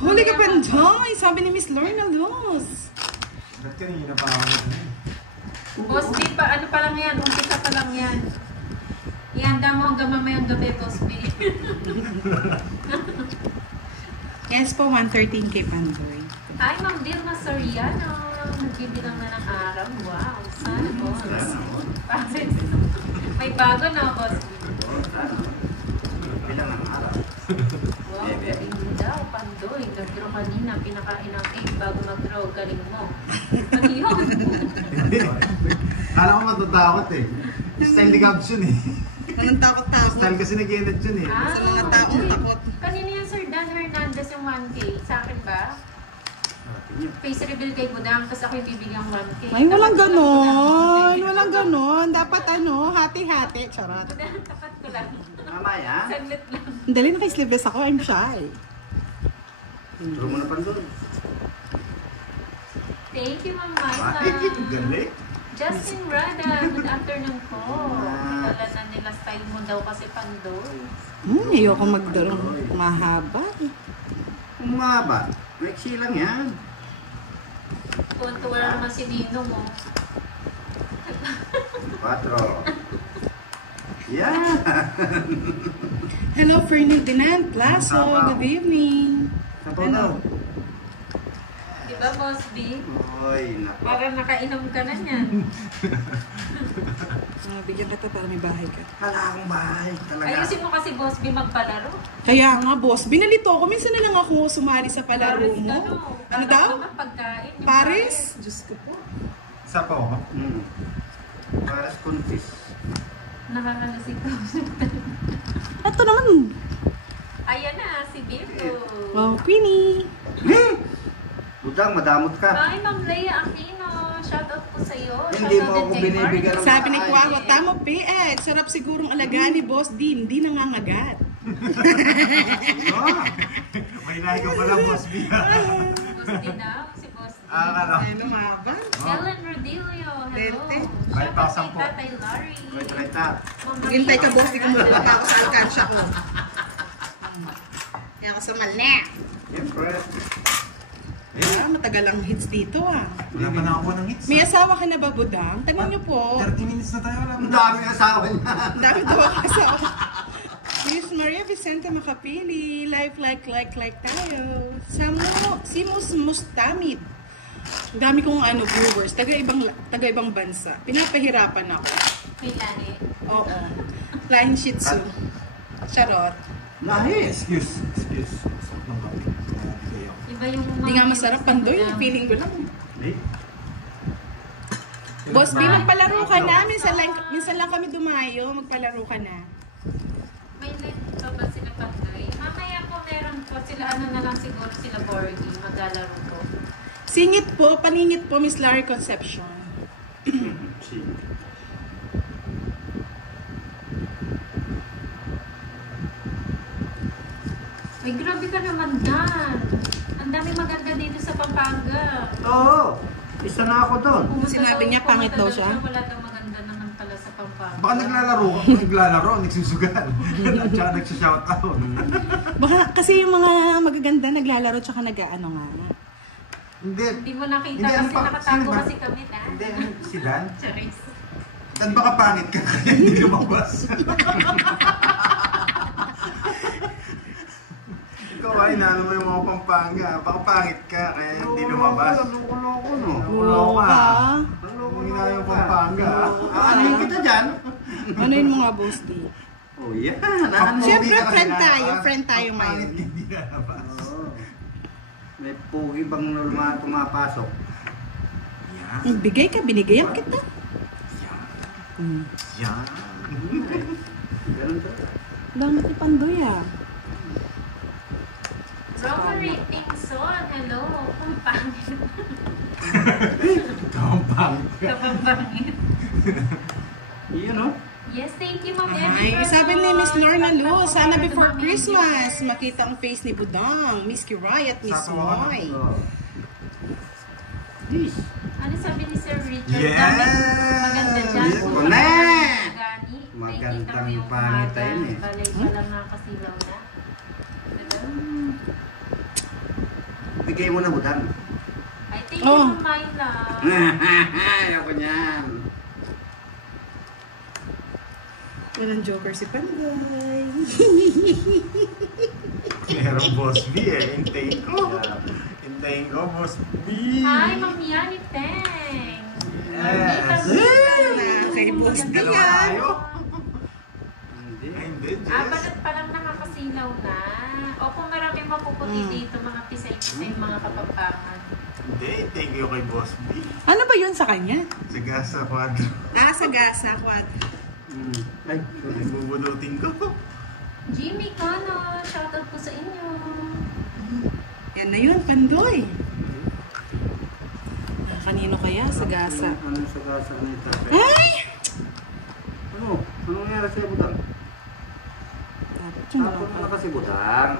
Huli ka Pandoy! Sabi ni Miss Lorna Luz. Ba't kanina pa ako? Boss B, ano pa lang yan? Umpisa pa lang yan. Ihanda mo hanggang mamayang gabi, Boss B. Yes po, 113 kay Pandoy. Hi, Ma'am Vilma Soriano. Nagbibilang na ng araw. Wow, sana boss. May bago na, Boss B. Bilang ng araw. Wow, galing mo daw, Pandoy. Nag-draw kanina, pinakain ng egg bago mag-draw. Galing mo. Ano yun? Kala ko matatakot eh. Style ni Gabs yun eh. Anong takot-takot? Style kasi nag-edit yun eh. Sa mga taong takot. Kanina yung Sir Dan Hernandez yung 1K. Sa akin ba? Face reveal kay Budang, tapos ako yung bibigyan 1K. Ay, walang ganon. Walang ganon. Dapat ano, hati-hati. Charot. Tapat ko lang. Mamaya. Saglit lang. Dali na kay sleeveless ako. I'm shy. Turo mo na Pandoy. Thank you, Ma'am Myla. Galing. Justin Rada, good afternoon po. Kitala na nila style mo daw kasi Pandoy. Ayoko magdarong mahaba. Umaba. Lexi lang yan. Contour naman si Nino mo. 4. Yeah. Hello, Ferdinand Plaso. Good evening. Hello. Diba, Boss B? Uy, nako. Parang nakainom ka na niyan. Bigyan kita para may bahay ka. Wala akong bahay talaga. Ayusin mo kasi, Boss B, magpalaro. Kaya nga, boss. Binalito ako. Minsan na lang ako sumali sa palaro Paris, mo. Ano Para daw? naman pagkain. Yung Paris? Diyos ko po. Isa pa ako. Paras confis. Nakakalasig ko. Ito naman. Ayan na, si Bimbo. Oh, Queenie. Budang, madamot ka. Hi, Ma'am Leia Aquino. Shoutout po sa iyo. Hindi mo ako binibigyan ng Sabi ni maayos. Kuwawa, tamo PX. Sarap sigurong alagaan ni Boss Dean. Di nangangagat. May lahi ka pala, Boss B. Boss D daw, si Boss D. Akala. Ay, lumaba. Ellen Rodilio, hello. Lente. Bye, pasang po. Tatay Larry. Right up. Maghintay ka, Boss. Di ka muna ako sa alkansya ko. Kaya ako sa mali. Siyempre. Matagal ang hits dito ah. Wala pa na ako ng hits. May asawa ka na ba, Budang? Tanong niyo po. 30 minutes na tayo. Wala Ang daming asawa niya. Ang dami daw ang asawa. Miss Maria Vicente Makapili. Life like tayo. Simus Mustamid. Ang dami kong viewers. Taga-ibang bansa. Pinapahirapan ako. May lani. Oo. Flying Shih Tzu. Charot. Lahi. Excuse. Masarap ng kape. Iba yung Hindi nga masarap, Pandoy. Feeling ko lang. Eh, Boss B, magpalaro ka na. Minsan lang kami dumayo. Magpalaro ka na. May link pa ba sila Pandoy? Mamaya po meron po sila, ano na lang siguro sila Borgie. Maglalaro po. Singit po, paningit po, Miss Larry Concepcion. Ay, grabe ka naman, Dan. Ang dami maganda dito sa Pampanga. Oo. Isa na ako doon. Sinabi niya, pangit daw siya? Wala daw maganda naman pala sa Pampanga. Baka naglalaro, nagsusugal. At saka nagsha-shout out. Baka kasi yung mga magaganda naglalaro tsaka nag-ano nga. Hindi mo nakita Hindi, ano kasi pa? nakatago Sino ba? kasi kami, Dan. Hindi, si Dan. Charis. Dan baka pangit ka kaya hindi lumabas. Ikaw ay naano mo yung mga Pampanga. Baka pangit ka kaya hindi lumabas. Loko-loko, no? Loko ka. Loko Hindi na yung Pampanga. Ano yung kita dyan? Ano yung mga boss D? Oh, yan. Siyempre, friend tayo Pangit ngayon. hindi lalabas. Oo. May pugi bang pumapasok? Yan. Bigay ka, binigayan kita. Yan. Ganun to. Bakit ni Pandoy ah? Romery Pinson, hello. Kung pangit. Kampang. Kapapangit. Yun, no? Yes, thank you, Ma'am Ay, Emmy. sabi ni Miss Lorna Lu, sana before Christmas, makita ang face ni Budang, Miss Kiray at Miss Moy. This. Ano sabi ni Sir Richard? Yes! Maganda dyan. Yes, connect! Gani. Magandang Nakikita mo yung pangit umaga. yun eh. Balay pa lang nakasilaw na. Diba? bigay mo na budang. I think Oh. Ma'am Myla. Ayoko niyan. Walang joker si Panday. Meron Boss B eh. Hintayin ko. Hintayin ko, Boss B. Hi, Ma'am Yani, thanks. Yes. Kay Boss B Dalawa yan. tayo. Hindi. Ay, hindi, Ah, Jess. balat pa lang nakakasilaw na. O kung maraming mapuputi dito, mga pisay-pisay, mga kapampangan. Hindi, thank you kay Boss B. Ano ba yun sa kanya? Sagasa Quadro. Sa gasa, kwad. Ay, sorry. Bubunutin ko. Jimmy Cano, shoutout po sa inyo. Yan na yun, Pandoy. Kanino kaya sa gasa? Ano sa gasa nito? Ay! Ano? Ano nangyari sa'yo, budang? Tapos mo na kasi budang.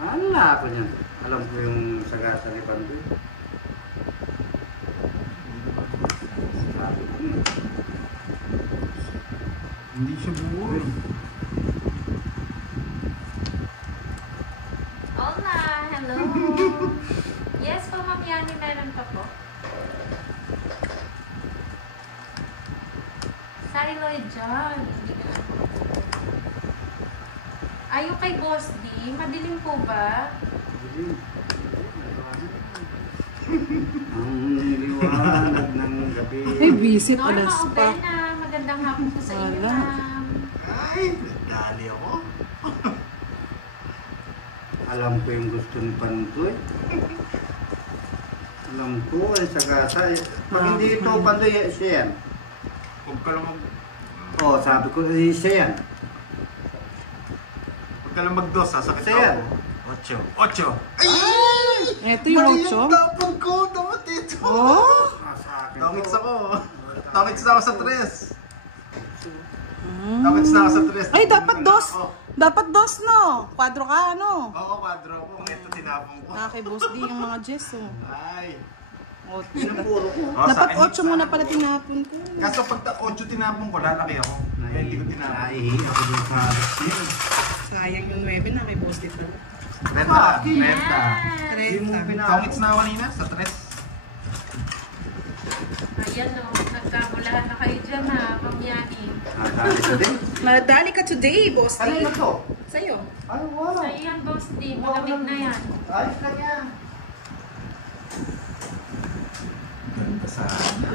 Ano na ako niyan? Alam ko yung sagasa ni Pandoy. Sabi ko niya. Hindi siya buo. Hola, hello. Yes po, Ma'am Yani, meron pa po. Sari Lloyd John. Hindi ka na po. Ayaw kay Boss D, madilim po ba? Ang liwanag ng gabi. Ay, visit Norma alas pa. Obena, magandang hapon po sa inyo, Wala. ma'am. Ay, nadali ako. Alam ko yung gusto ni Pandoy. Alam ko, ay sagasa. Pag hindi ito Pandoy, siya yan. Huwag ka lang Oo, sabi ko, siya yan. Huwag ka lang mag-dos, sasakit Sir. ako. 8. 8! Ay! Eto yung Mali ocho. yung tapon ko! Dapat ito! Oh! Sa akin Tokits to. ako. Tokits na ako sa 3. Tokits na ako sa 3. Ay, dapat dos. Dapat dos, no? Kwadro ka, ano? Oo, quadro ko. Ito tinapon ko. Kay Boss D yung mga Jess, oh. Ay. Pinapuro ko. Oh, Dapat sa akin, 8 sa muna akin. pala tinapon ko. Kaso pag 8 tinapon ko, lalaki ako. Kaya hindi ko tinapon. Naihi ako dun sa Sayang yung 9 na kay Boss D pala. Renta. Renta. Hindi mo Tokits na ako kanina sa 3. Ayan o, nagkamulahan na kayo dyan ha, Ma'am Yani. Nakakali ko din. Madali ka today, Boss D. Ano na to? Sa'yo. Ay, wow. Sa iyan, Boss D, malamig na yan. Ayos ka niya.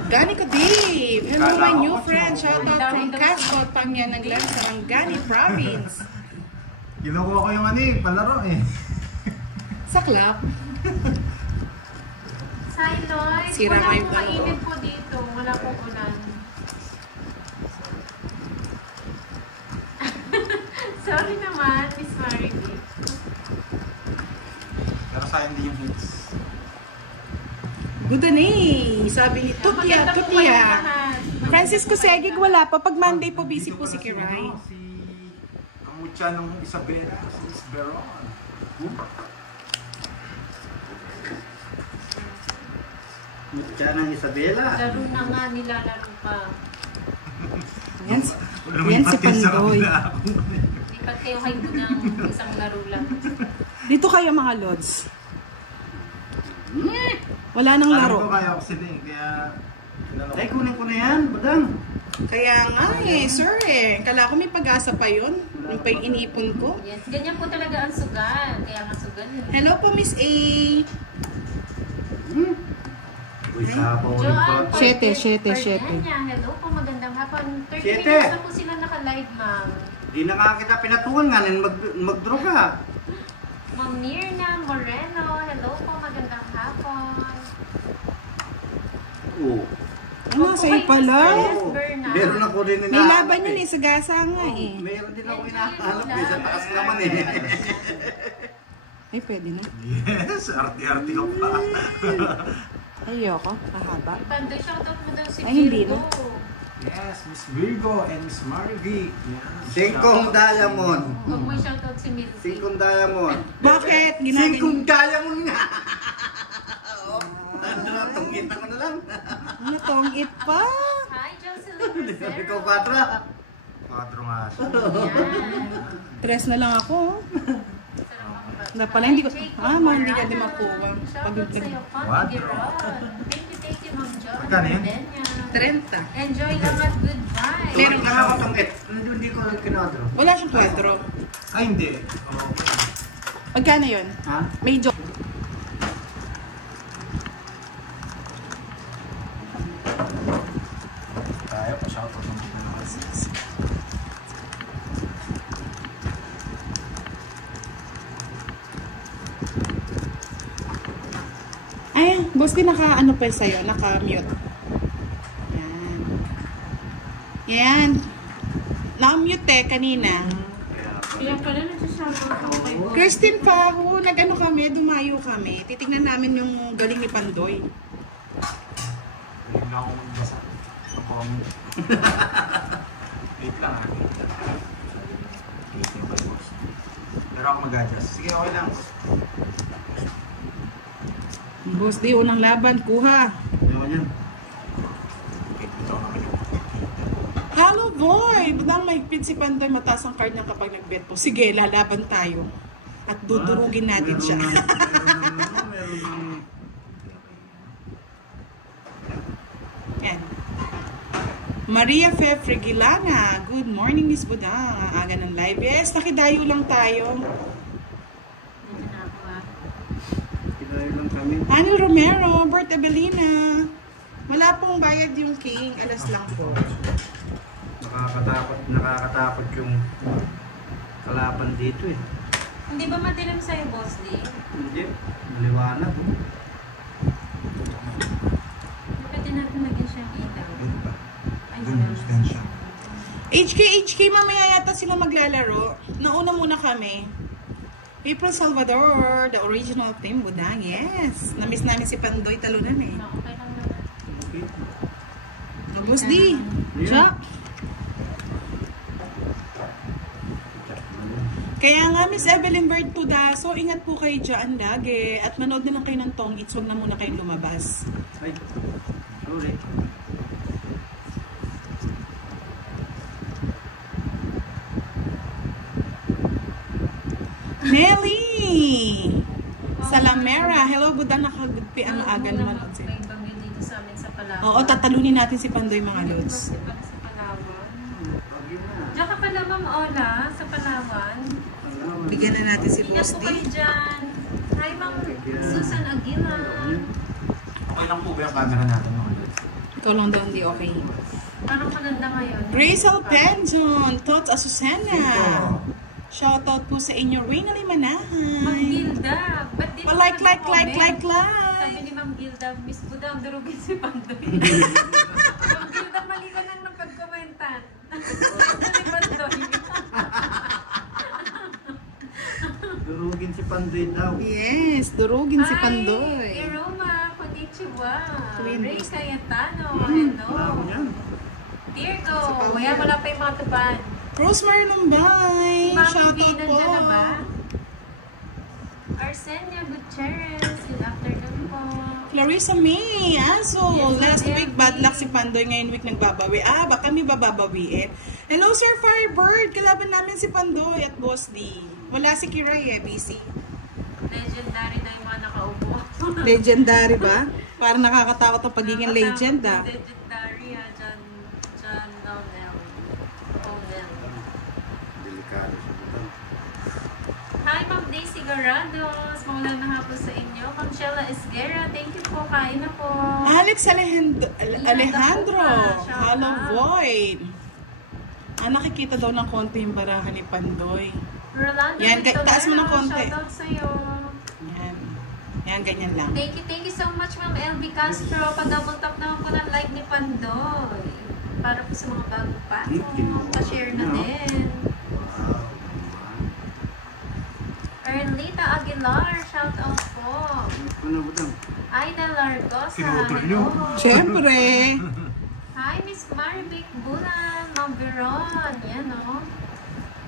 Gani ka, Dave. Hello, Kala my ko, new ocho. friend. Shout out from Cascot, Pangyan ng Lan, Sarangani Province. Kinukuha ko yung ano eh, palaro eh. Sa club. Say, Lloyd, Sira wala nga yung pong plano. mainit po dito. Wala pong ulan. Sorry naman, Miss Maribel. Pero sa hindi yung hits. Good day. Sabi ni Tutya, Maganda po Tutya. kayong lahat. Francisco Segig, wala pa. Pag Monday po, busy po si Si Kiray. Kamutya ng Isabela, si Isberon. Mutya ng Isabela. Laro na nga, nilalaro pa. Yan, yan si Pandoy. Lipat kayo kayo ng isang laro lang. Dito kayo mga Lods. Wala nang Alam laro. ko kaya ko sila eh, kaya... Ay, kunin ko na yan, badang. Kaya nga eh, sir eh. Kala ko may pag-asa pa yun. Yung pa yung inipon ko. Yes, ganyan po talaga ang sugal. Kaya nga sugal yun. Hello po, Miss A. Uy, sabaw rin po. Joan, Shete. Hello po, magandang hapon. 30 Shete. minutes na po sila naka-live, ma'am. Di na nga kita pinatungan nga nang mag-draw ka. Ma'am Mirna Moreno, hello po, magandang hapon. Oo. Ano, sa'yo pala? Oo. Meron ako rin May hinahanap laban yun eh, sa gasa nga eh. Meron din ako hinahanap eh, sa taas naman eh. Ay, pwede na. Yes, arte-arte ka pa. Ayoko, mahaba. Pandoy, shoutout mo daw si Ay, hindi Virgo. Yes, Miss Virgo and Miss Marvic. Yes. Singkong diamond. Huwag mo shoutout si Milky. Singkong diamond. Bakit? Singkong diamond nga! Tungit ako na lang. Ano, tongit pa? Hi, Jocelyn Sabi ko, Rosero. Patra. Quadro nga siya. Yan. Tres na lang ako. Sarap ako Na pala, hindi ko, hindi ka din makuha. Shoutout sa'yo, What? Pamela Giron. Thank you, Ma'am Jo. Magkano yun? 30. Enjoy lang at goodbye. Pero nakakatangit. Hindi ko kinadro. Wala siyang 4. Ay, hindi. Oh. Magkano yun? Ha? May joke. Tayo pa shoutout ng mga sis. Ay, boss din naka-ano pa sa'yo, naka-mute. Yan. Yan. Naka-mute kanina. Kaya pala nagsashoutout ako kay Boss. Christine Paho, nag-ano kami, dumayo kami. Titingnan namin yung galing ni Pandoy. Hindi lang ako magbasa. Ako ang... Wait lang ha. Wait yung pala boss. Pero ako mag-adjust. Sige, okay lang. Boss di, unang laban, kuha. Ayaw yan. Okay, ito naman yung... Hello, boy! Budang mahigpit si Pandoy, mataas ang card niya kapag nag-bet po. Sige, lalaban tayo. At dudurugin natin siya. Yan. Maria Fe Fregilana. Good morning, Miss Budang. Ang aga ng live. Yes, nakidayo lang tayo. Nandiyan na ako ah. Kinayo lang kami. Anil Romero, Bert Abelina. Wala pong bayad yung king. Alas lang po. Nakakatakot yung kalaban dito eh. Hindi ba madilim sa'yo, Boss D? Hindi. Maliwanag. Pwede natin lagyan siyang ilaw. Yun ba? Ay, Dun siya. HK, mamaya yata sila maglalaro. Nauna muna kami. April Salvador, the original team, Budang. Yes. Namiss namin si Pandoy talunan eh. Okay lang naman. Okay. Boss D. Jack. Kaya nga, Miss Evelyn Bird Tudaso, ingat po kayo dyan lagi. At manood na lang kayo ng Tong Eats. Huwag na muna kayong lumabas. Ay. Sorry. Nelly! Salamera. Hello, Budang. Nakagudpi ang aga naman. May bagyo dito sa amin sa Palawan. Oo, tatalunin natin si Pandoy mga lods. Sa Palawan. Bagyo na. Diyan ka pala, Ma'am Ola, sa Palawan. Bigyan na natin si Ingat Boss po D. kayo dyan. Hi, Ma'am Susan Aguila. Okay lang po ba yung camera natin mga lods? Ikaw lang daw hindi okay. Parang maganda ngayon. Rachel Penjon, Tots Asusena. Shoutout po sa inyo, Reynally Ma'am Manahan. Gilda. Ba't di mo Like. Sabi ni Ma'am Gilda, Miss Budang, durugin si Pandoy. Ma'am Gilda, mali ka nang napag-komenta. Ni Pandoy. Durugin si Pandoy daw. Yes, durugin si Hi, Pandoy. Iroma, konnichiwa. Twin Ray Boss. Cayetano, Alam hello. yan. Virgo, wala pa yung mga tuban. Rosemary Lumbay, Si Mami B, shoutout po. nandyan na ba? Arsenia Gutierrez, good afternoon po. Clarissa May, aso. Yes, Last Ma'am week, LB. bad luck si Pandoy. Ngayon week, nagbabawi. Baka may bababawiin. Hello, Sir Firebird. Kalaban namin si Pandoy at Boss D. Wala si Kiray busy. Legendary na yung mga nakaupo. Legendary ba? Parang nakakatakot ang pagiging legend, Legendary, John O'Neill. Delikado siya dito. Hi, Ma'am Daisy Garados. Maulan na hapon sa inyo. Ma'am Shella Esguera, thank you po. Kain na po. Alex Alejandro. Shout Hello, out. Void. Nakikita daw ng konti yung barahan ni Pandoy. Rolando Yan, Victorera, taas mo ng konti. shoutout sa'yo. Yan. Yan, ganyan lang. Thank you so much, Ma'am LB Castro. Pa-double tap naman po ng like ni Pandoy. Para po sa mga bagong pasok. Pa-share na din. Erlita Aguilar, shoutout po. Ano ba daw? Aida Largosa, Pinutol yun. hello. Siyempre. Hi, Miss Marvic Bulan, Ma'am Veron. Yan, o.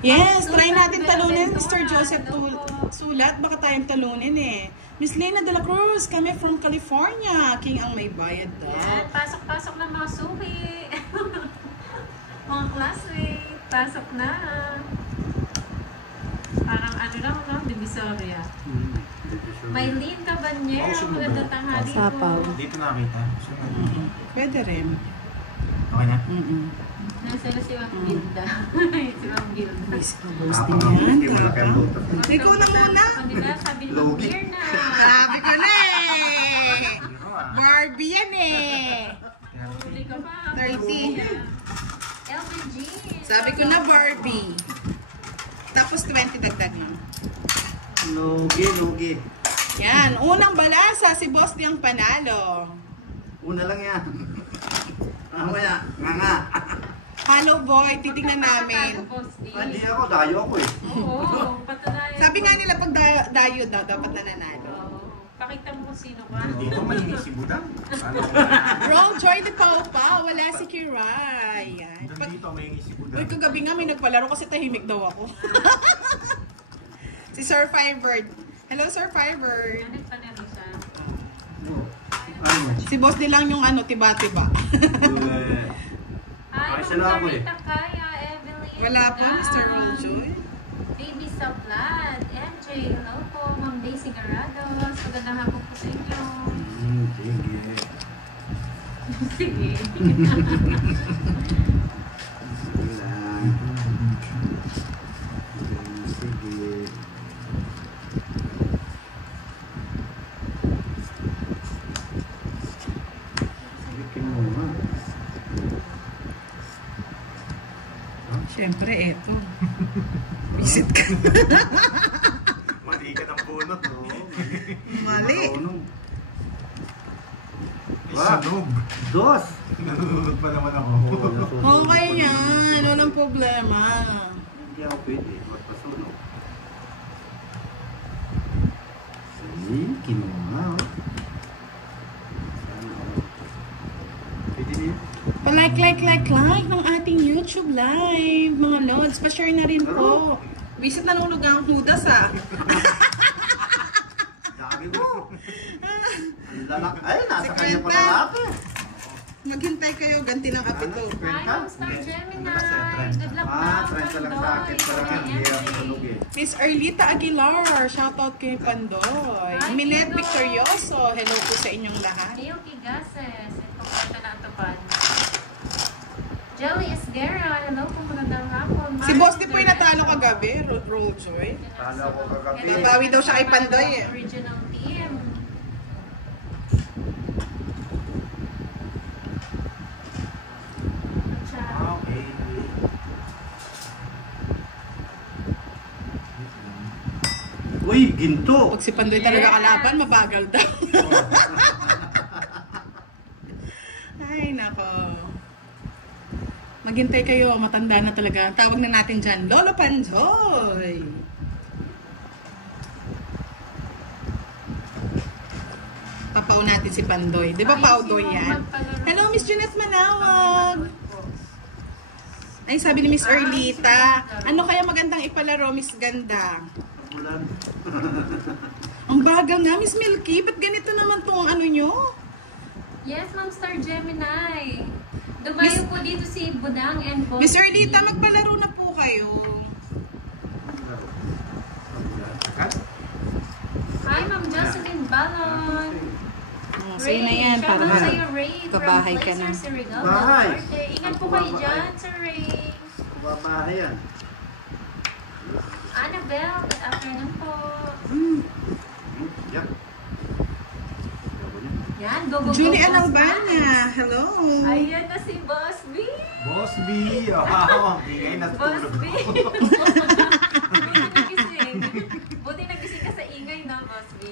Yes, try Susan natin talunin, Ventura, Mr. Joseph hello po. Sulat. Baka tayong talunin eh. Miss Lena de la Cruz, kami from California. King ang may bayad daw. Yan, pasok-pasok ng mga suki. Mga classmate, pasok na. Parang ano lang, no? Divisoria. Maylene Cabanyero, Ako, magandang tanghali po. Sapaw. Dito nakita. Pwede rin. Okay na? Nasa na si Ma'am Gilda. Si Ma'am Gilda. Ghosting yan. Ikaw na muna. Kanila, sabi ni Ma'am Logi. Mirna. Sabi ko na eh. Barbie yan eh. Huli ka pa. 30. LBG. Sabi ko na Barbie. Tapos 20 dagdag na. Lugi. Yan. Unang balasa si Boss Di ang panalo. Una lang yan. Mamaya, nga. Hello boy, titignan namin. Hindi ako, dayo ako eh. Oo, patunayan. Sabi nga nila pag dayo daw, dapat nananalo. Pakita mo kung sino ka. Dito mahinig si Budang. Roll Joy de Paupa, wala si Kiray. Yan. Dito mahinig si Budang. Uy, kagabi nga may nagpalaro kasi tahimik daw ako. Si Sir Firebird. Hello Sir Firebird. Ano panalo siya? Ano? Si Boss Di lang yung ano, tiba-tiba. Hi, Ay, sila ako Ma'am eh. Carita Kaya, Evelyn. Wala po, Dagan. Mr. Roll Joy. Baby Sablad, MJ, hello po, Ma'am Daisy Garados. Magandang hapon po sa inyo. Sige. Sige. Sige. Siyempre, eto. Visit ka. Mali ka ng bunot. Mali. Sunog. Dos. Nanonood pa naman ako. Okay yan. Walang problema. Hindi ako pwede. Magpasunog. Sige, kinuha. Pwede niya. Pa-like ng ating YouTube live. Mga lods, pa-share na rin po. Visit nalulog ang hudas ah. Dami ko. Ang lalak. Ay, nasa kanya pa na lahat eh. Maghintay kayo, ganti ng kapito. Hi, Ma'am Star Gemini. Good luck Ah, daw, 30 lang sa akin. Parang hindi ako tulog eh. Miss Erlita Aguilar, shoutout kay Pandoy. Hi, Milet Tito. Victorioso, hello po sa inyong lahat. Leo Kigases. Ito ko na tupad. Jelly Esguera. Hello po, magandang hapon. Si Boss Di po yung natalo kagabi, Roll Joy. Talo ko kagabi. Bawi daw siya kay Pandoy eh. Original team. Okay. Uy, ginto. Pag si Pandoy talaga kalaban, mabagal daw. Ay, nako. Maghintay kayo, matanda na talaga. Tawag na natin dyan, Lolo Pandoy. Papaw natin si Pandoy. Di ba Paudoy yan? Hello, Miss Jeanette Manawag. Ay, sabi ni Miss Erlita, ano kaya magandang ipalaro, Miss Ganda? Ulan. Ang bagal na, Miss Milky. Ba't ganito naman tong ano nyo? Yes, Ma'am Star Gemini. Dumayo po dito si Budang and Boss. Miss Erlita, magpalaro na po kayo. Hi, Ma'am Jocelyn Balon. Oh, sa'yo na yan. Shout Para out sa'yo, Ray. pabahay ka na. Bahay. Ingat po kayo dyan, Sir Ray. Babahay yan. Annabelle, good afternoon po. Yep. Yan, go, go, go. Julie Boss Albana, hello. Man. Ayan na si Boss B. Boss B! Wow! Bigay na Boss tulog B. ako. Buti nagising. Buti nagising ka sa ingay na, Boss B.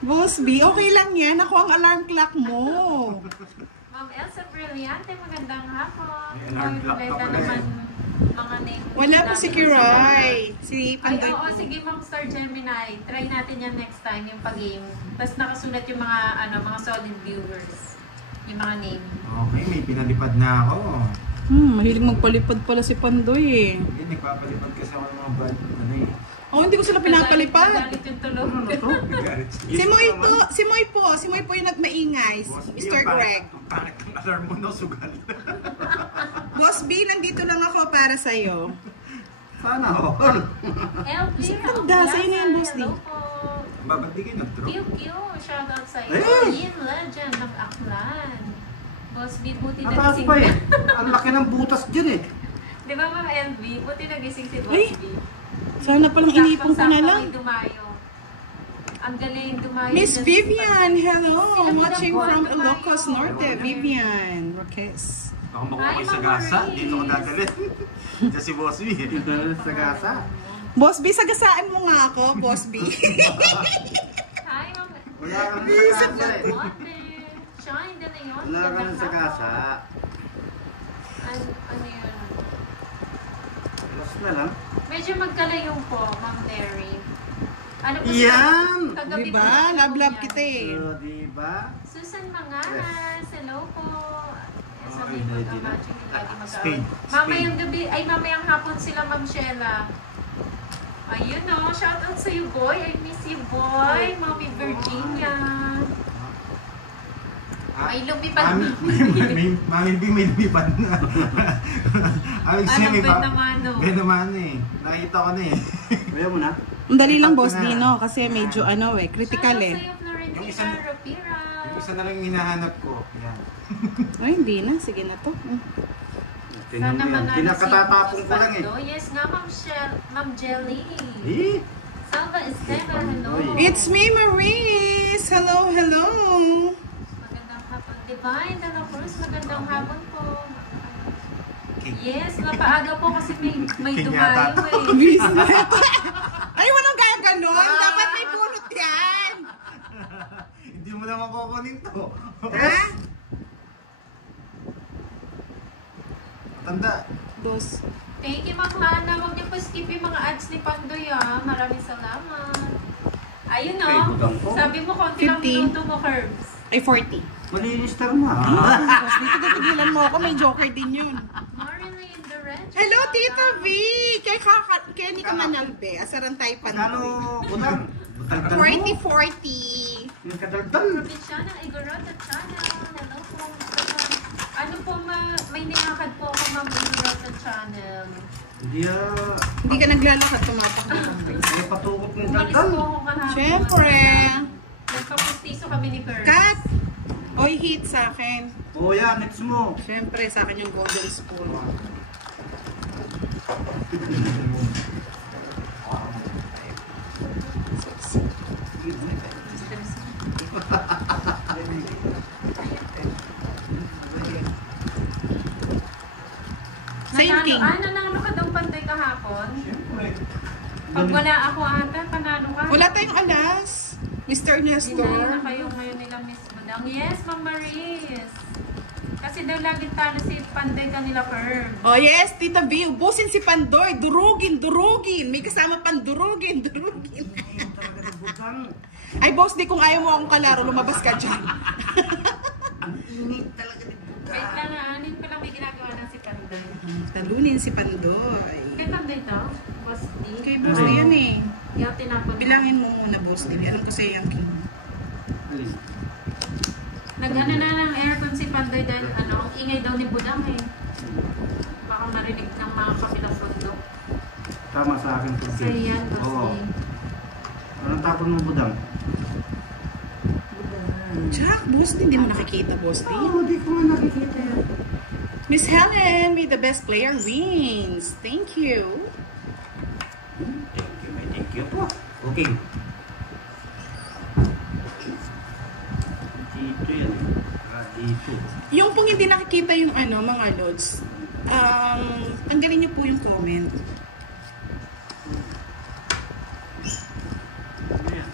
Boss B, okay lang yan. Ako ang alarm clock mo. Ma'am Elsa Brillante, magandang hapon. May alarm clock ka Kompleto pala eh. naman mga name. Wala po si Kiray. Si Ay, Pandoy. oo, sige Ma'am Star Gemini. Try natin yan next time, yung pag-game. Tapos nakasulat yung mga, mga solid viewers. Yung mga name. Okay, may pinalipad na ako. Mahilig magpalipad pala si Pandoy eh. Hindi, nagpapalipad kasi ako ng mga bad. Ano eh. Oh, hindi ko sila pinapalipad. Nagalit yung tulog. Si Moy po yung nagmaingay. Mr. Greg. Ang pangit ng alarm mo, no? Sugal. Boss B, nandito lang ako para sa'yo. Sana all. LP, Tanda, sa'yo na yan, Boss hello po. Ba't di kayo nag-drop? QQ, shoutout sa iyo. Eh! Yin Legend ng Aklan. Boss B, buti Mataas nagising pa ka. eh. Ang laki ng butas dyan eh. Di ba Ma'am LB, buti nagising si Boss Ay! B. Sana palang inipon ko na Saktong-sakto lang. may dumayo. Ang galing dumayo. Miss dyan sa Vivian, hello. Sila Watching Madam from Juan Ilocos Dumayo. Norte. Vivian Roques. Ako makuha Hi, kayo sa Mama gasa. Marie. Dito ko dadalhin. Diyan si Boss B. Sa gasa. Boss B, sagasaan mo nga ako, Boss B. Hi, Ma'am. Wala kang sa gasa eh. Shine na yun. Wala ka ng sa gasa. Ano yun? Plus na lang. Medyo magkalayo po, Ma'am Mary. Ano po Yan! kagabi Diba? po, Love-love yan. kita eh. So, diba? Susan Mangaras, hello po. Sabi Okay, mo, ready na. imagine hindi lagi Spain. mag-out. Mamayang gabi, ay mamayang hapon sila, Ma'am Sheila. Ayun o, shoutout sa you, boy. I miss you, boy. Mami Virginia. Ay, lumipad na. Mami B, may lumipad na. Ay, Alam ba naman, no? Ben naman eh. Nakita ko na eh. Kaya mo na. Ang dali lang, Boss Dino, kasi medyo critical Shoutout eh. sa'yo, Florentina Yung isa- Rapira. Yung isa na lang yung hinahanap ko. Yan. Ay, hindi na. Sige na to. Tingnan mo yan. Kinakatatapong ko lang eh. Yes nga, Ma'am Jelly. Eh? Salva Estela, hello. It's me, Maurice. Hello, hello. Magandang hapon. Divine Dela Cruz, magandang hapon po. King. Yes, napaaga po kasi may King dumayo yata. eh. Business. Ay, walang kaya ganon. Dapat may bunot yan. Hindi mo naman kukunin to. Ha? Tanda. Boss. Thank you, Ma'am Hana. Huwag niyo po skip yung mga ads ni Pandoy ah. Maraming salamat. Ayun Okay, o. budang po. Sabi mo, konti lang 50. minuto mo, Herbs. Ay, 40. Malilister na. Boss, dito titigilan mo ako. May joker din yun. Marilyn, the red. Hello, Tita V! Kaya ni ka manalbe. Asaran tayo Kano, pandoy. budang? Budang mo. 40-40. Yung kadaldan. Provinciana Igorota Channel. Hello po. Ano po, may nilakad po ako, Ma'am Igorota Channel. Hindi Hindi ka naglalakad, tumatakbo. May patukot ng Umalis daldan. po ako kahapon. Siyempre. Nagpapustiso kami ni Pearl. Kat! Oy, hit sa akin. O yan, it's mo. Siyempre, sa akin yung golden spoon. Same king. Nanalo ka daw Pandoy kahapon? Siyempre. Pag wala ako ata, panalo ka. Wala tayong alas. Mr. Dinalo Nestor. na kayo ngayon nila, Miss Budang. Yes, Ma'am Maris. Kasi daw laging talo si Pandoy kanila firm. Oh yes, Tita B, ubusin si Pandoy. Durugin, durugin. May kasama pang durugin, durugin. Talaga ng budang. Ay, boss, di kung ayaw mo akong kalaro, lumabas ka dyan. Ang init talaga ng budang. Wait lang na, anin pa lang may ginagawa na si Pandoy. Talunin si Pandoy. Kay Pandoy to? Boss D? Kay boss D yan eh. Yung tinapon. Bilangin mo muna, boss D. Alam ko sa'yo yung king. Alin? Nag-ano na ng aircon si Pandoy dahil ang ingay daw ni Budang eh. Baka marinig ng mga kabilang bundok. Tama sa akin po. So yan, boss Oo. D. Anong tapon mo budang? Jack, boss D, hindi mo nakikita, boss D. Oo, di ko nga nakikita yan. Miss Helen, may the best player wins. Thank you. Thank you po. Okay. Dito yan. Dito. Yung pong hindi nakikita yung mga loads, tanggalin niyo po yung comment. Ayan.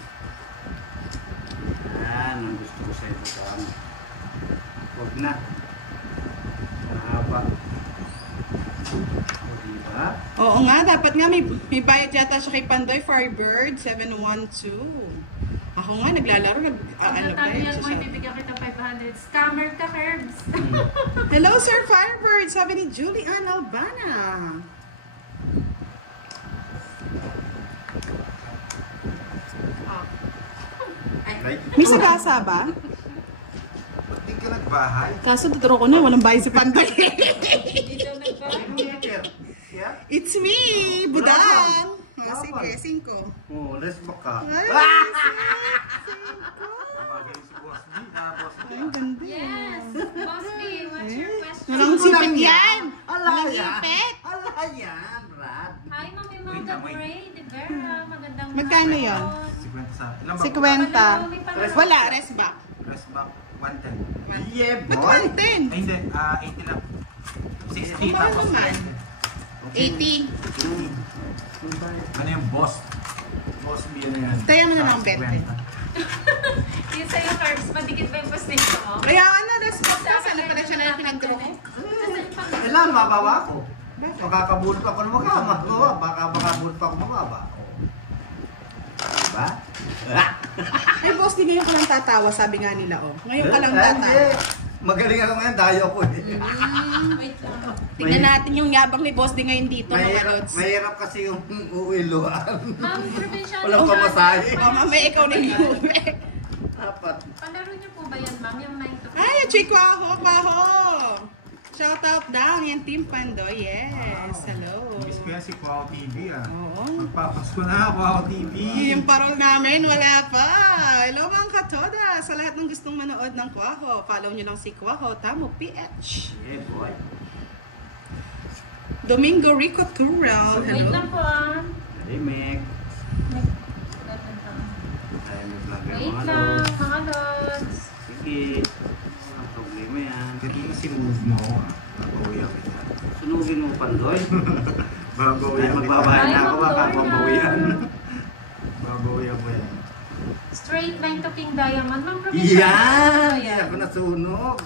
Yan, ang gusto ko sa'yo budang. Huwag na. Mahaba. O, diba? Oo nga, dapat nga may bayad yata siya kay Pandoy Firebird 712. Ako nga, naglalaro, Pag natanggal mo, ibibigyan kita 500. Scammer ka, Herbs. Hello, Sir Firebird, sabi ni Julian Albana. Ay, May sagasa ba? Ba't di ka nagbahay? Kaso tuturo ko na, walang bayad si Pandoy. hindi daw nagbago. Ano meter? Yeah? It's me, Budang. Oh, sige. Sige, 5. Oh, let's back ka. Ay, Tumagay si Boss B. Boss B. ang ganda. Yes! Boss B, what's your question? Walang sipit yan. Ala Walang yan. ipit. Ala yan, Brad. Hi, Mami Manga Gray, de Vera. Magandang Magkano yun? 50 sa... Ilan ba? 50. Wala, rest back. Press back. 110. Yeah, Ba't boy. 110? Ay, hindi. 80 lang. 60 Mahal tapos naman. 80. Ano yung boss? Boss B, ano yan? Tayo mo na lang 20. Yung sa'yo, Carbs, madikit ba yung postation mo? Kaya ano, rest back ka. Sana pala siya na pinag-draw ko. Kailan mabawa ko? Makakabulot ako ng makamabawa. Baka makabulot pa ako mababa. Diba? Ay, boss, di ngayon ka lang tatawa, sabi nga nila, oh. Ngayon ka lang Hindi. tatawa. Magaling ako ngayon, dayo ko eh. Wait lang. Tignan natin yung yabang ni boss di ngayon dito, mga lods. Mahirap kasi yung uwiluan. Ma'am, provincial. Walang pamasahe. O, mamaya ikaw na yung Dapat. Palaro niyo po ba yan, ma'am? Yung 9 to 5? Ay, Chico Aho. Shout out daw, yan Team Pandoy. Yes, hello. Miss ko yan si Kwao TV Oo. Magpapasko na, Kwao TV. Yung parol namin, wala pa. Hello mga katoda. Sa lahat ng gustong manood ng Kwaho, follow nyo lang si Kwaho, Tamo PH. Yeah, boy. Domingo Rico Tural. Wait Hello. lang po, ah. Hey, Meg. Ay, may vlogger Wait mga lang, lods. mga lods. Sige. Walang problema yan. Kanina sinunod mo ako. Babawi ako yan. Sunugin mo, Pandoy. Babawi Ay, ako. magbabayan na ako, baka mabawian. Babawi ako yan. Straight line to King Diamond. Ma'am, provincial. Yan! Ayan. Yan ako nasunog.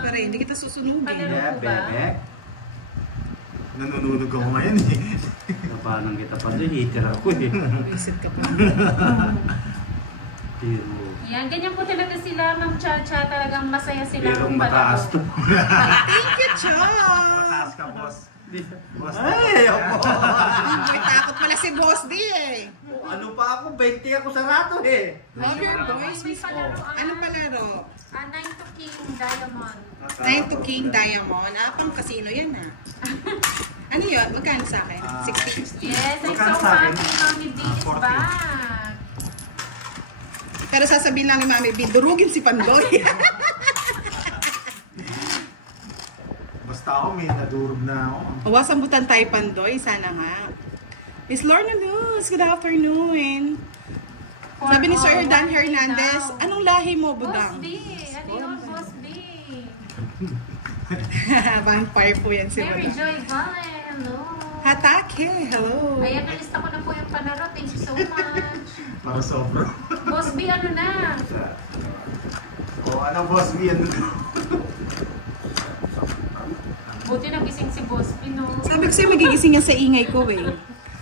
Pero hindi kita susunugin. Palaro. Yeah, po ba? bebe. Nanununog ako ngayon eh. Napanan kita, Pandoy. Hater ako eh. Visit ka pa. Pero, Yan, ganyan po talaga sila, Ma'am Chacha. Talagang masaya sila. pero kung mataas palaro. to. Thank you, Chong. Mataas ka, boss. Boss, Ay, ako. May takot pala si Boss D eh. Ano pa ako? 20 ako sa rato eh. Love your May voice. palaro. Ano palaro? 9 to King Diamond. 9 to King Diamond. Pang casino yan ah. Ano yun? Magkano sa akin? 60. Yes, I'm Magkano so sa akin? happy Mami B is 40. back. Pero sasabihin lang ni Mami B, durugin si Pandoy. Basta ako may nadurog na ako. Wasambutan tayo Pandoy, sana nga. Miss Lorna Luz, good afternoon. Sabi ni Sir Dan Hernandez, anong lahi mo, Boss Budang? B. Ano yun, Boss B? Vampire po yan si Mary Budang. Joy Vale, hello. Hatake, hello. Ayan, nalista ko na po yung palaro. Thank you so much. Para sobro. Boss B, ano na? O ano, boss B? Ano? Buti nagising si Boss B, no? Sabi ko sa'yo, magigising yan sa ingay ko eh.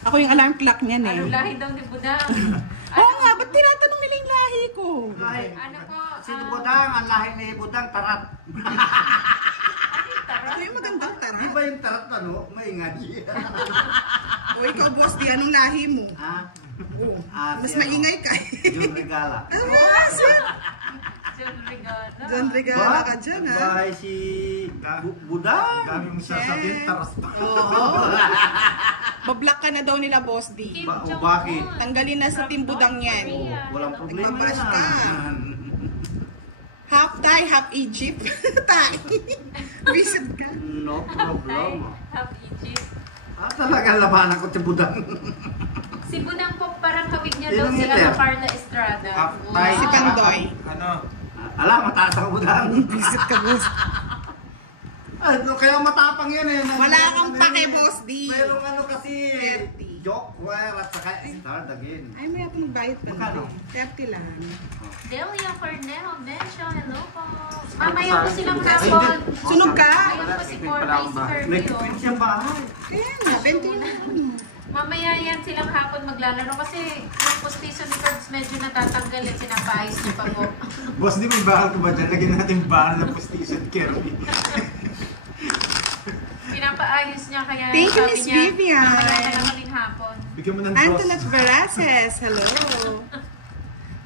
Ako yung alarm clock niyan eh. Ano lahi daw ni Budang? Oo nga, ba't tinatanong nila yung lahi ko? Ay, Ano po? si Budang, ang lahi ni Budang, tarat. Ito yung magandang Di tara. ba yung tarat ano? Maingay. O ikaw, Boss D, anong lahi mo? Ha? Oo. Ah, Mas si ano? maingay ka eh. Yung regala. Ah, sweet. John Regala. John Regala ka dyan ha. Bahay si Budang. Dami mong sasabihin, taras pa. Oo. Bablock ka na daw nila, Boss D. Kim Ba- Jong-un. Bakit? Tanggalin na sa Team From Budang North yan. Korea. Walang Hello. problema Nagbabash ka. yan. Half Thai, half Egypt. Thai. Visit ka. No problem. Half Egypt. Talaga labanan ko si Budang. Si Budang po parang hawig niya Sino daw si nila? Carla Estrada. Tay, Si Pandoy. Ano? Alam, mataas ako Budang. Visit ka, Boss. Ano, kaya matapang yan eh. Wala kang pake, Boss D. Mayroong ano kasi, 30. joke, wire, at saka start again. Ay, may ako magbayad pa. Magkano? 30 lang. Delia Cornel Bencio, hello po. Mamaya po silang hapon. Sunog ka? Mamaya po si Cornel May Curfew. kapit siyang bahay. Kaya nga, 20 lang. Mamaya yan silang hapon maglalaro kasi yung postisyon ni Curbs medyo natatanggal at sinapaayos niya pa po. Boss, di may bahal ka ba dyan? Lagyan natin bahal na postation, Kirby. Pinapaayos niya kaya Thank you, sabi Miss niya, Vivian. mamaya na lang kaming hapon. Bigyan mo ng dos. Antoinette Veraces, hello.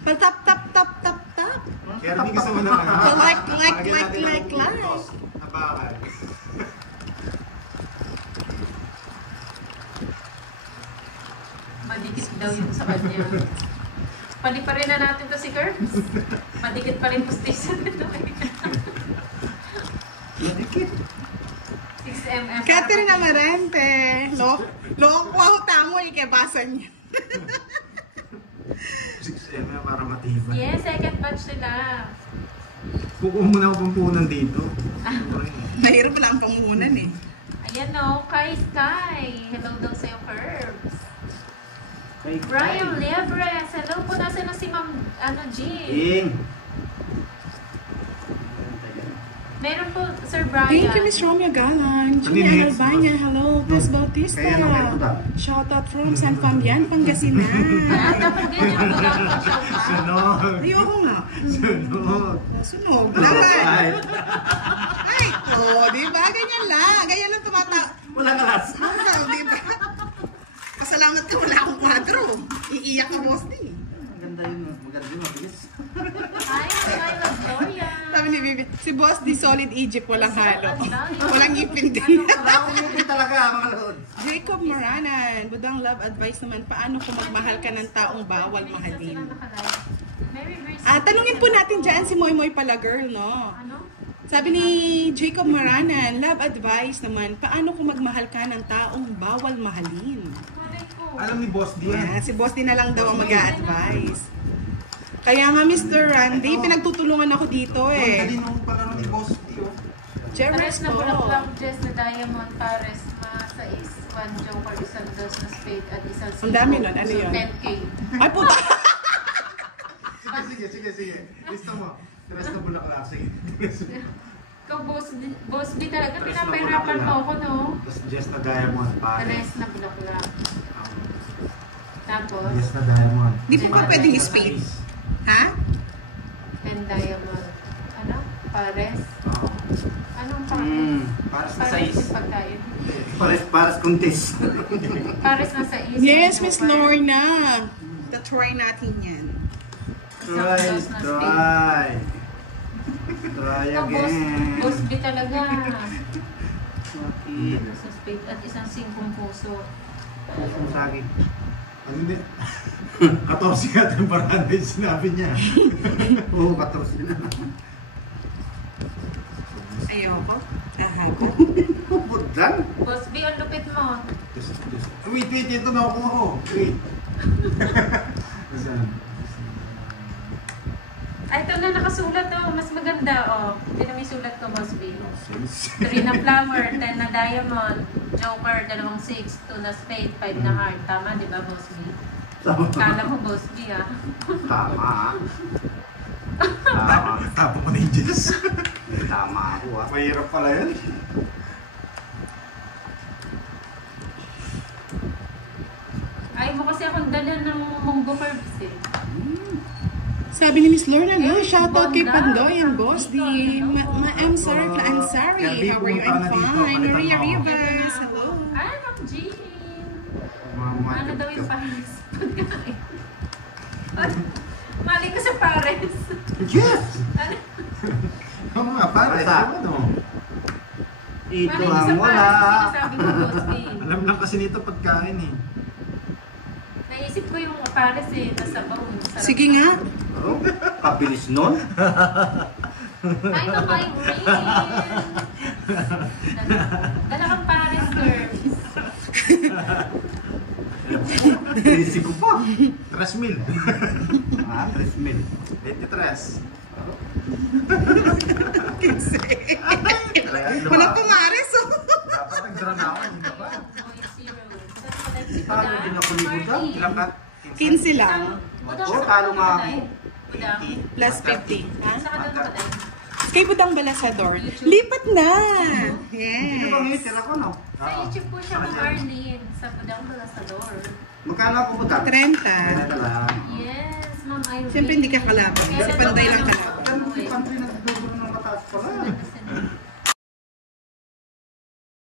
Patap, tap, tap, tap, tap. Kirby, gusto mo naman. ha? Like, Lagyan natin ng like. dos na bahal. Madikit daw yun sa kanya. Paliparin na natin to si Curbs. Madikit pa rin postation nito. Madikit. 6mm. Catherine Amarante. Loko tamo ikebasan niya. 6M para matibay. Yes, second batch sila. Kukuha muna ako pampunan dito. Mahirap na ang pangunan eh. Ayan o, Kai Sky. Hello daw sa'yo, Curbs. Brian Lebres. Hello po, nasa na si Ma'am Jean. Ing. Meron po, Sir Brian. Thank you, Miss Romeo Galang. Julia Albania, hello. Tess Bautista. Kaya ano kayo Shout out from San Fabian, Pangasinan. Dapat ganyan ang mga shout out. Sunog! Ayoko nga. Sunog! Sunog. Lahat. Ay, di ba? Ganyan lang. Ganyan lang tumata. Walang alas. Di ba? Pasalamat ka, wala akong kwadro. Iiyak ka, boss ni. Maganda yun. Maganda yun. Mabilis. Hi, I love Gloria. Sabi ni Bibi, si boss di solid Egypt, walang halo. Walang ngipin din. Hindi talaga mga load. Jacob Moranan, budang love advice naman, paano kung magmahal ka ng taong bawal mahalin? Tanungin po natin dyan si Moy Moy pala girl, no? Ano? Sabi ni Jacob Moranan, love advice naman, paano kung magmahal ka ng taong bawal mahalin? Alam ni Boss D yan. Si boss din na lang daw ang mag-a-advise. Kaya nga Mr. Randy, pinagtutulungan ako dito eh. Dali nung pala ni Boss D. Pares Jeffers na po. bulaklak, Jess na diamond, pares, sa is, 1 joker, isang dos na spade, at isang Ang dami nun, ano yun? 10K. Ay puta! Sige. Lista mo. Tres na bulaklak. Sige. Ikaw, boss di talaga, pinapahirapan mo ako, no? Tapos Jess na diamond. Pares na bulaklak. Tapos, Jess na diamond. Di po ba pwedeng spade? Ha? 10 diamond. Ano? Pares? Oo. Anong pares? Pares na Pares size. yung pagkain. Pares contest. Pares na sa is. Yes, Miss Lorna. Try natin yan. Try. Try Ikaw, again. boss di talaga. Okay. Sa spade at isang 5 puso. Pusong saging. Ano hindi? 14 ka temporada yung sinabi niya. Oo, 14 na. Ayoko. Ahako. Budlan. Boss B, ang lupit mo. Wait, ito nakukuha ko. Wait. Ay, ito na nakasulat oh. Mas maganda oh. Hindi na may sulat ko, Boss B. 3 na flower, 10 na diamond, joker, 2 6, 2 na spade, 5 na heart. Tama, di ba, Boss B? Kala mo, Boss B, ah. Tama. Tapo ko na yung Jess. Tama ako ah. Mahirap pala yun. Ay mo kasi akong dala ng munggo curves eh. Sabi ni Miss Lorna, no? Shoutout kay Pandoy and Boss D. Ma-M Sarah Ansari. How are you? I'm fine. Maria Rivas. Hello. Ay, Ma'am Jean. Mama. Ano daw yung pares? Mali ko sa pares. Yes! Ano? Oo nga, pares. Ano? Ito Mali ko ang sa wala. pares. Sinasabi ko, Boss B. Alam lang kasi nito pagkain eh. Naisip ko yung pares eh. Nasa baon. Sarap. Sige nga. Oh, kabilis nun. Ay, kamay rin. Dala kang pares curves. Pinisi ko pa. 3,000. 3,000. 23. Wala pumares, oh. Dapat nag-draw na ako. Hindi ba? 0.0. Paano din ako libutan? Ilang ka? 15 lang. Oh, talo nga ako. Plus 50. Ha? Saka doon ka dahil. Kay Budang Balasador. Lipat na! Ano bang Yes. tira ko, no? Sa YouTube po siya kung Arlene. Sa Budang Balasador. Magkano ako po dati? 30. Kaya lang. Yes, Ma'am Irene. Siyempre hindi ka kalaban. Si Panday lang kalaban. Ang country na dugo ng mataas pala.